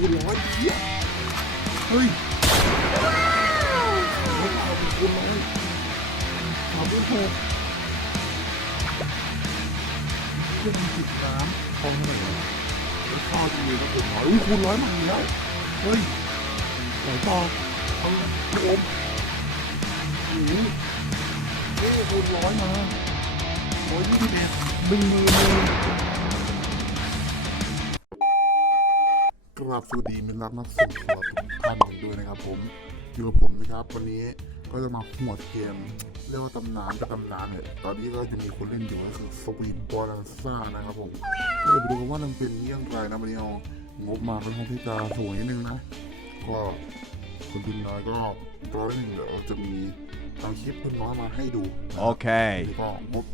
คูณร้อยเหี้ยเฮ้ยรถเอาเป็นคูณร้อยสามคูณหกขึ้นสิบน้ำทองหนึ่งรถข้าวดีนะผมร้อยอุ้ยคูณร้อยมาอีกแล้วเฮ้ยไหนต่อเอาพี่อมโอ้โหเฮ้ยคูณร้อยมาร้อยยี่สิบเอ็ดดึงมื่นเล กราบสวัสดีมิตรรักนักสืบสวนทุกท่านด้วยนะครับผมอยู่กับผมนะครับ วันนี้ก็จะมาหัวดเกม เรียกว่าตำนานกับตำนานเนี่ยตอนนี้ก็จะมีคนเล่นอยู่ก็คือสวีนบอลันซ่านะครับผมก็เลยไปดูกันว่ามันเป็นเรื่องไรนะวันนี้เอางบมาเป็นของที่ตาสวยนิดนึงนะ ก็คนทุนน้อยก็รอได้หนึ่งเดี๋ยวจะมีทำคลิปทุนน้อยมาให้ดูนะครับ Okay. นี่ก็งบ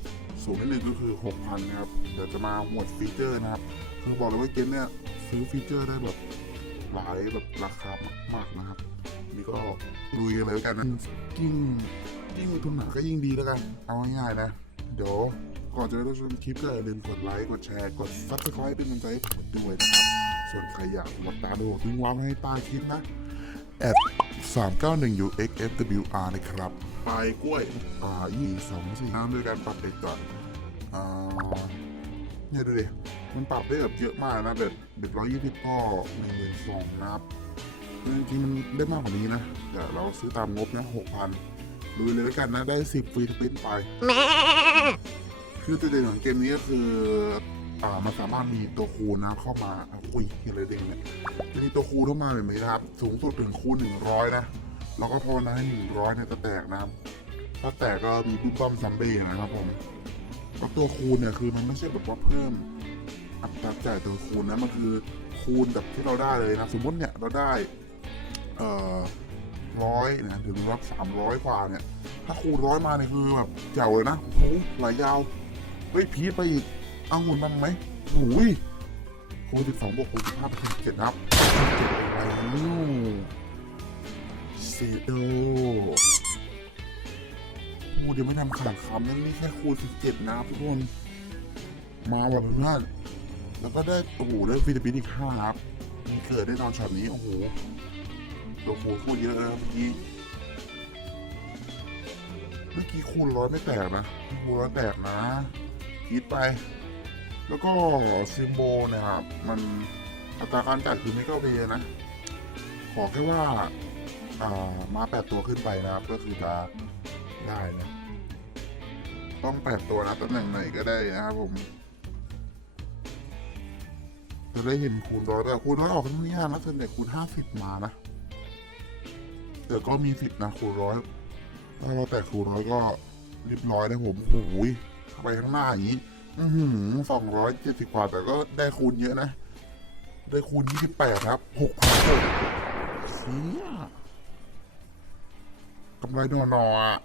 สูงนิดนึงก็คือ 6,000 นะครับ เดี๋ยวจะมาหมวดฟีเจอร์นะครับ คือบอกเลยว่าเกมเนี่ย ซื้อฟีเจอร์ได้แบบหลายแบบราคามากๆนะครับ นี่ก็ลุยกันเลยแล้วกันนะยิ่งยิ่งทุนหนาก็ยิ่งดีแล้วกัน เอาง่ายๆนะ เดี๋ยวก่อนจะไปรับชมคลิปก็อย่าลืมกดไลค์กดแชร์กดซับสไครป์เป็นกำลังใจให้ผมด้วยนะครับ ส่วนใครอยากมาตามดูทิ้งว้างไว้ให้ใต้คลิปนะ at 391 UXFWR นะครับปลายกล้วยอ่ายี่สองสี่น้ำด้วยการปรับเด็กก่อนอ่าเนี่ยดูดิ มันปรับได้แบบเยอะมากนะแบบเบ็ดร้อยยี่สิบก็หนึ่งหมื่นสองนะครับจริงๆมันได้มากกว่านี้นะแต่เราซื้อตามงบนะหกพันดูเลยแล้วกันนะได้สิบฟรีสปินไปคือจุดเด่นของเกมนี้ก็คืออ่ามันสามารถมีตัวคูณนะเข้ามาอะอุ้ยเห็นอะไรเด้งเนี่ยจะมีตัวคูณเข้ามาแบบนี้นะครับ สูงสุดถึงคูณหนึ่งร้อยนะแล้วก็ภาวนาให้หนึ่งร้อยเนี่ยจะแตกนะถ้าแตกก็มีปุ๊บปั๊มซัมเบ้นะครับผมแล้วตัวคูณเนี่ยคือมันไม่ใช่แบบว่าเพิ่ม จ่ายตัวคูณนะมันคือคูณแบบที่เราได้เลยนะสมมติเนี่ยเราได้เอ่อร้อยนะถึงรับสามร้อยกว่าเนี่ย ถ้าคูณร้อยมาเนี่ยคือแบบเจ๋วเลยนะโอ้โหไหลยาวเฮ้ยพีทไปอีกเอาหุ่นบ้างไหมโอ้ยคูณสิบสองบวกคูณสิบห้าเป็นเจ็ดนับเจ็ดอะไรเนี่ยเซโดโอ้เดี๋ยวไม่ทำขาดคำนั่นนี่แค่คูณสิบเจ็ดนะทุกคน มาแบบเพื่อน แล้วก็ได้โอ้โหได้ฟิลิปปินส์อีกห้านับมีเกิดได้นอนช็อตนี้โอ้โหตัวคูณคูณเยอะนะเมื่อกี้เมื่อกี้คูณร้อยไม่แตกนะคูณร้อยแตกนะคิดไป แล้วก็ซิมโบนะครับ มันอัตราการจ่ายคือไม่ก็เพนะ ขอแค่ว่าอ่ามาแปดตัวขึ้นไปนะครับ ก็คือจะได้นะ ต้องแปดตัวนะตำแหน่งไหนก็ได้นะครับผม จะได้เห็นคูณร้อยแต่คูณร้อยออกทั้งนี้นะส่วนใหญ่คูณห้าสิบมานะแต่ก็มีสิทธิ์นะคูณร้อยถ้าเราแตะคูณร้อยก็เรียบร้อยนะผมโอ้ยไปข้างหน้าอย่างนี้อืสองร้อยเจ็ดสิบกว่าแต่ก็ได้คูณเยอะนะ ได้คูณยี่สิบแปดครับหกพันหกเสียกำไรนอนๆอะ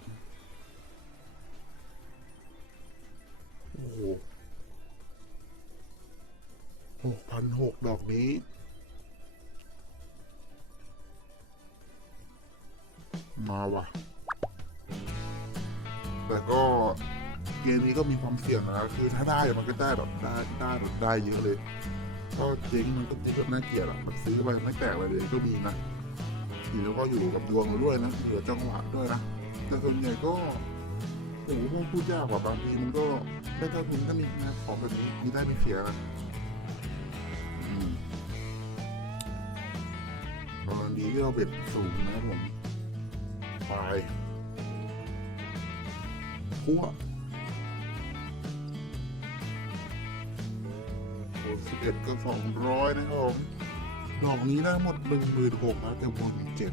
พันหกดอกนี้ มาว่ะ แต่ก็เกมนี้ก็มีความเสี่ยงนะคือถ้าได้มันก็ได้แบบได้ได้แบบได้เยอะเลยก็เจ๊งมันก็เจ๊งแบบน่าเกลียดอะแบบซื้อไปไม่แตกอะไรเลยก็มีนะทีแล้วก็อยู่กับดวงเราด้วยนะเหลือจังหวะด้วยนะแต่ส่วนใหญ่ก็โอ้โหพูดยากกว่าบางทีมันก็ได้เท่าทุนก็มีนะของแบบนี้มีได้มีเสียนะ กำลังดีที่เราเบ็ดสูงนะครับผมไปพัวโอ้สิบเอ็ดก็สองร้อยนะครับผมดอกนี้ได้หมดหนึ่งหมื่นหกนะแต่บนเจ็ด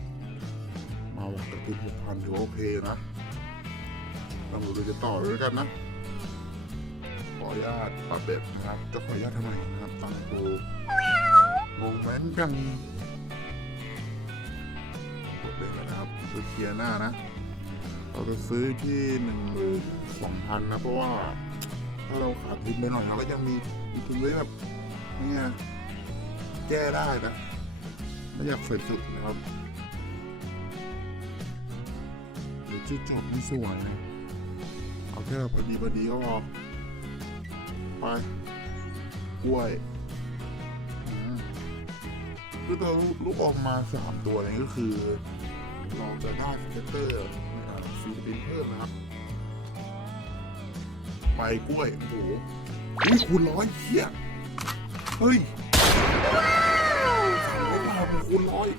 มาหวังกระตุ้นหกพันถือว่าโอเคนะตำรวจจะต่อด้วยกันนะ ขออนุญาตปรับเบ็ดนะครับ จะขออนุญาตทำไมนะครับตั้งโตโมเมนต์กัน นะครับซื้อเคลียร์หน้านะ เราจะซื้อที่หนึ่งหมื่นสองพันนะ เพราะว่า ถ้าเราขาดทุนไปหน่อยเราก็ยังมีมีทุนไว้แบบเนี่ยแก้ได้นะไม่อยากเสร็จสุดนะครับเดี๋ยวจุดจบไม่สวยนะเอาแค่พอดีพอดีก็พอไปกล้วยอืมคือตัวลูกออกมาสามตัวนี้ก็คือ เราจะได้สเตเตอร์ฟิลิปปินเพิ่มนะครับไปกล้วยโอ้โหอุ้ยคูณร้อยเฮียเฮ้ยสามร้อยบาทคูณร้อย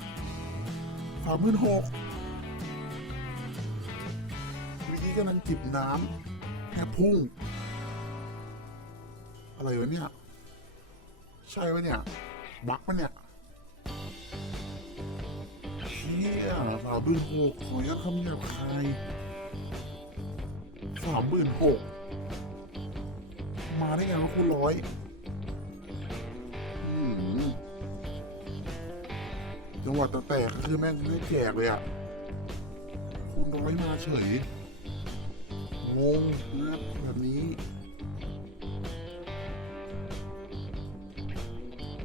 สามหมื่นหกวิธีกำลังจิบน้ำแค่พุ่ง อะไรวะเนี่ย ใช่วะเนี่ย บักปะเนี่ย เชี่ยสามหมื่นหกขออนุญาตคำหยาบคายสามหมื่นหกมาได้ไงวะคุณร้อยจังหวัดตะแตกก็คือแม่งไม่แจกเลยอะ คุณร้อยมาเฉย งงนะแบบนี้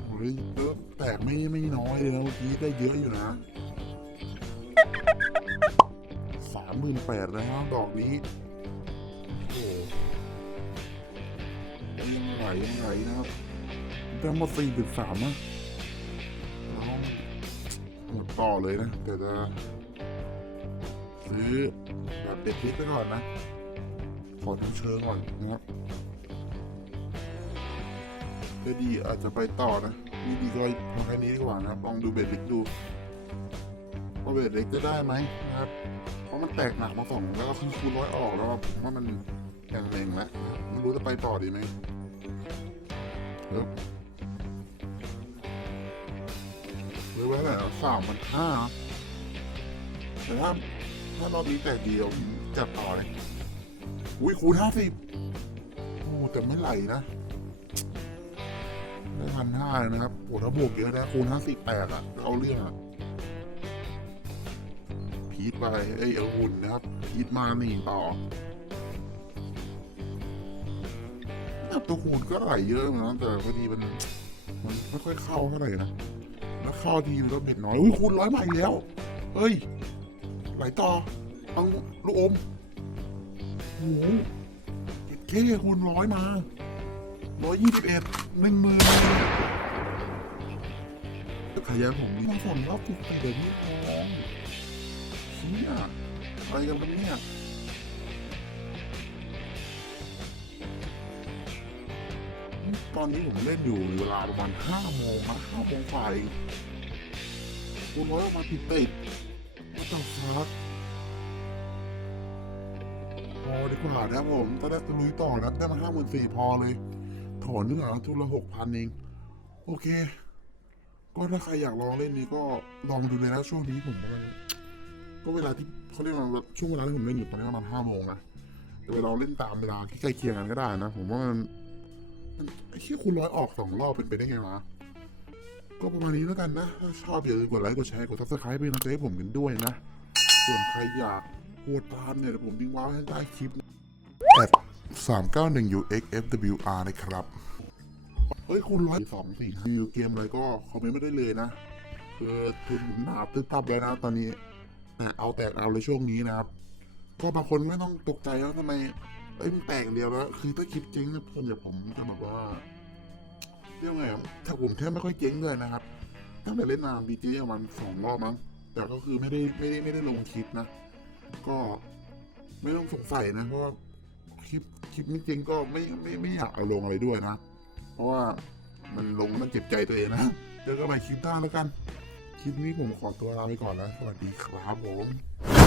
โอ้ยเออแตกไม่ไม่น้อยเลยนะเมื่อกี้ได้เยอะอยู่นะามหมื่นแปดนะฮะดอกนี้โอ้โหยังไหลยังไหลนะครับได้หมดสี่ถึงสามนะเราต้องหมดต่อเลยนะแต่จะซื้อแบบเด็ดลิสไปก่อนนะ ขอดูเชิงก่อนนะครับถ้ดีอาจจะไปต่อนะ นี่ดีก็ทำแค่นี้ดีกว่านะครับลองดูเบสเล็กดู เบสเล็กจะได้ไหมนะครับ เพราะมันแตกหนักมาสองแล้วก็คือคูณร้อยออกแล้วว่ามันแรงเรงแล้วไม่รู้จะไปต่อดีไหมเดี๋ยวหรือไว้ไหนสามพันห้าแต่ถ้าถ้ารอบนี้แตกเดียวจัดต่อเลยอุ้ยคูณห้าสิบโอ้แต่ไม่ไหลนะได้พันห้าเลยนะครับโอ้ถ้าบวกเยอะนะคูณห้าสิบแปดอะเอาเรื่องอะีทไปเอ้ยเอาหุ่นนะครับพีทมาหนีต่อเนี่ยตัวคูณก็ไหลเยอะนะแต่พอดีมันมันไม่ค่อยเข้าเท่าไหร่นะแล้วเข้าทีมันก็เบ็ดน้อยอุ้ยคูณร้อยมาอีกแล้วเฮ้ยไหลต่อเอาลูกอมโอ้โหเคคูณร้อยมาร้อยยี่สิบเอ็ดหนึ่งหมื่นขยายผมนี่มาสอนรอบติดแต่เด็กนี่ทอ เชี่ยอะไรกันกันเนี่ยตอนนี้ผมเล่นอยู่เวลาประมาณห้าโมงนะห้าโมงฝ่ายคูณร้อยออกมาผิดติดว่าต้องฟักพอดีกว่านะครับผมถ้าได้ลุยต่อนะได้มาห้าหมื่นสี่พอเลย ถอนนึกอะทุนละหกพันเอง โอเค ก็ถ้าใครอยากลองเล่นนี้ก็ลองดูเลยนะช่วงนี้ผมกำลัง ก็เวลาที่เขาเรียกว่าช่วงเวลาที่ผมเล่นอยู่ตอนนี้ประมาณห้าโมงนะแต่เวลาเราเล่นตามเวลาที่ใกล้เคียงกันก็ได้นะ ผมว่ามันไอ้ที่คุณร้อยออกสองรอบเป็นไปได้ไงวะก็ประมาณนี้แล้วกันนะ ชอบอย่าลืมกดไลค์กดแชร์กดซับสไครป์เป็นกำลังใจให้ผมกันด้วยนะ ส่วนใครอยากกดตามเนี่ยเดี๋ยวผมทิ้งไว้ให้ใต้คลิป at 391 UXFWR นะครับ เฮ้ย คุณร้อยสองสี่รีวิวเกมอะไรก็คอมเมนต์ไม่ได้เลยนะ คือทุนหนาตึ๊บตับเลยนะตอนนี้ เอาแตกเอาเลยช่วงนี้นะครับ ก็บางคนไม่ต้องตกใจว่าทำไมเอ้ยมันแตกเดียวแล้วคือถ้าคลิปเจ๊งเนี่ยส่วนใหญ่ผมจะแบบว่าเรียกไงถ้าผมแทบไม่ค่อยเจ๊งเลยนะครับตั้งแต่เล่นมาบีเจีประมาณสองรอบมั้งแต่ก็คือไม่ได้ไม่ได้ไม่ได้ลงคลิปนะ ก็ไม่ต้องสงสัยนะเพราะว่าคลิปคลิปนี้จริงก็ไม่ไม่ไม่อยากเอาลงอะไรด้วยนะ เพราะว่ามันลงมันเจ็บใจตัวเองนะเดี๋ยวก็ไปคลิปหน้าแล้วกัน ลิปนี้ผมขอตัวลาไปก่อนแล้ว สวัสดีครับผม